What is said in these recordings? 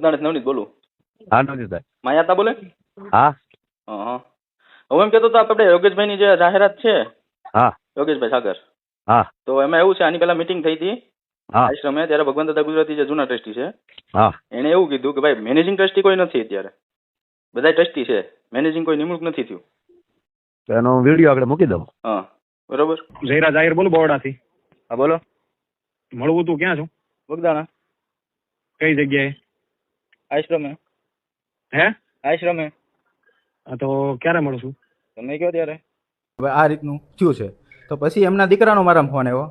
બગદાણા નવનીત બોલું? હા નવજીતભાઈ માયાતા બોલે? હા. હા હા હું એમ કહેતો હતો આપણે યોગેશભાઈની જે જાહેરાત છે હા. યોગેશભાઈ સાગર. હા. તો એમાં એવું છે આની પહેલા મીટિંગ થઈ હતી. આશ્રમે ત્યારે ભગવાન દાદા ગુજરાતી જે જૂના ટ્રસ્ટી છે હા. એણે એવું કીધું કે ભાઈ મેનેજિંગ ટ્રસ્ટી કોઈ નથી અત્યારે. બધા ટ્રસ્ટી છે. મેનેજિંગ કોઈ નિમણૂક નથી થયું. તો એનો વીડિયો આગળ મૂકી દઉં. હા. બરોબર? જયરાજ આહિર બોલું બરોડાથી. હા બોલો. મળવું તું ક્યાં છું? બગદાણા. કઈ જગ્યાએ? આશ્રમે. હે? આશ્રમે. હા તો ક્યારે મળું છું? તમે કયો ત્યારે? હવે આ રીતનું થયું છે. તો પછી એમના દીકરાનો મારા ફોન આવ્યો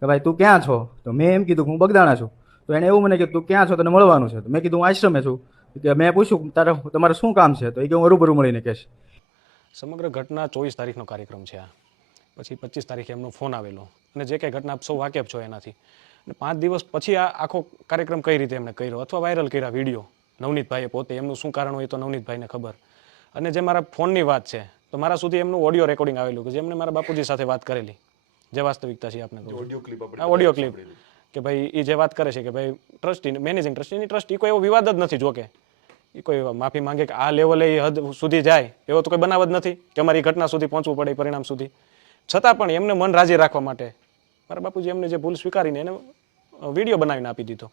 કે ભાઈ તું ક્યાં છો? તો મેં એમ કીધું કે હું બગદાણા છું. તો એણે એવું મને કીધું તું ક્યાં છો? તને મળવાનું છે. તો મેં કીધું હું આશ્રમે છું. કે મેં પૂછ્યું તારે તમારે શું કામ છે? તો એ કે હું રૂબરૂ મળીને કહેશ. સમગ્ર ઘટના ચોવીસ તારીખનો કાર્યક્રમ છે આ. પછી પચીસ તારીખે એમનો ફોન આવેલો. અને જે કંઈ ઘટના આપ સૌ વાકેફ છો એનાથી. અને પાંચ દિવસ પછી આ આખો કાર્યક્રમ કઈ રીતે એમણે કર્યો? અથવા વાયરલ કર્યા વીડિયો? નવનીતભાઈએ પોતે એમનું શું કારણ હોય તો નવનીતભાઈને ખબર. અને જે મારા ફોનની વાત છે તો મારા સુધી એમનું ઓડિયો રેકોર્ડિંગ આવેલું કે જેમણે મારા બાપુજી સાથે વાત કરેલી. જે વાસ્તવિકતા છે આપને ઓડિયો ક્લિપ ઓડિયો ક્લિપ કે ભાઈ એ જે વાત કરે છે કે ભાઈ ટ્રસ્ટી મેનેજિંગ ટ્રસ્ટીની ટ્રસ્ટી કોઈ એવો વિવાદ જ નથી જોકે. એ કોઈ માફી માંગે કે આ લેવલે એ હદ સુધી જાય એવો તો કોઈ બનાવ જ નથી કે અમારી ઘટના સુધી પહોંચવું પડે પરિણામ સુધી. છતાં પણ એમને મન રાજી રાખવા માટે મારા બાપુજી એમને જે ભૂલ સ્વીકારીને એને વીડિયો બનાવીને આપી દીધો.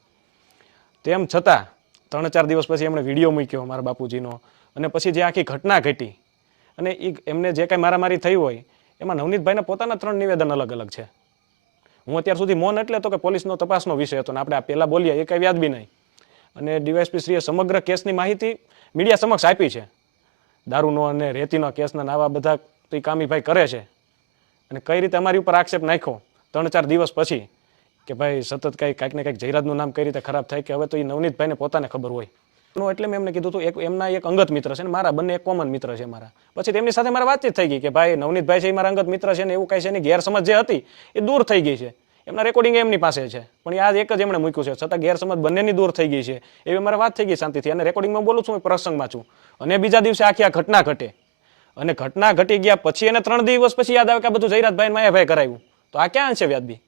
તેમ છતાં ત્રણ ચાર દિવસ પછી એમણે વીડિયો મૂક્યો મારા બાપુજીનો. અને પછી જે આખી ઘટના ઘટી અને એ એમને જે કાંઈ મારામારી થઈ હોય, એમાં નવનીતભાઈના પોતાના ત્રણ નિવેદન અલગ અલગ છે. હું અત્યાર સુધી મૌન એટલે તો કે પોલીસનો તપાસનો વિષય હતો ને આપણે આ પહેલાં બોલીએ એ કાંઈ વ્યાજબી નહીં. અને ડીવાયસપી શ્રીએ સમગ્ર કેસની માહિતી મીડિયા સમક્ષ આપી છે. દારૂનો અને રેતીનો કેસના નાવા બધા તો એ કામીભાઈ કરે છે. અને કઈ રીતે અમારી ઉપર આક્ષેપ નાખ્યો? ત્રણ ચાર દિવસ પછી કે ભાઈ સતત કંઈ કાંઈક ને કાંઈક જયરાજનું નામ કઈ રીતે ખરાબ થાય કે હવે તો એ નવનીતભાઈને પોતાને ખબર હોય. એટલે મેં એમને કીધું હતું એક એમના એક અંગત મિત્ર છે ને મારા, બંને એક કોમન મિત્ર છે મારા. પછી તેમની સાથે મારા વાતચીત થઈ ગઈ કે ભાઈ નવનીતભાઈ છે એ મારા અંગત મિત્ર છે ને એવું કાંઈ છે એની ગેરસમજ જે હતી એ દૂર થઈ ગઈ છે. એમના રેકોર્ડિંગ એમની પાસે છે. પણ આ એક જ એમણે મૂક્યું છે. છતાં ગેરસમજ બંનેની દૂર થઈ ગઈ છે. એવી મારે વાત થઈ ગઈ શાંતિથી. અને રેકોર્ડિંગમાં બોલું છું, હું પ્રસંગમાં છું. અને બીજા દિવસે આખી આ ઘટના ઘટે. અને ઘટના ઘટી ગયા પછી એને ત્રણ દિવસ પછી યાદ આવે કે આ બધું જયરાજભાઈ માયાભાઈ કરાવ્યું તો આ ક્યાં છે વ્યાજબી?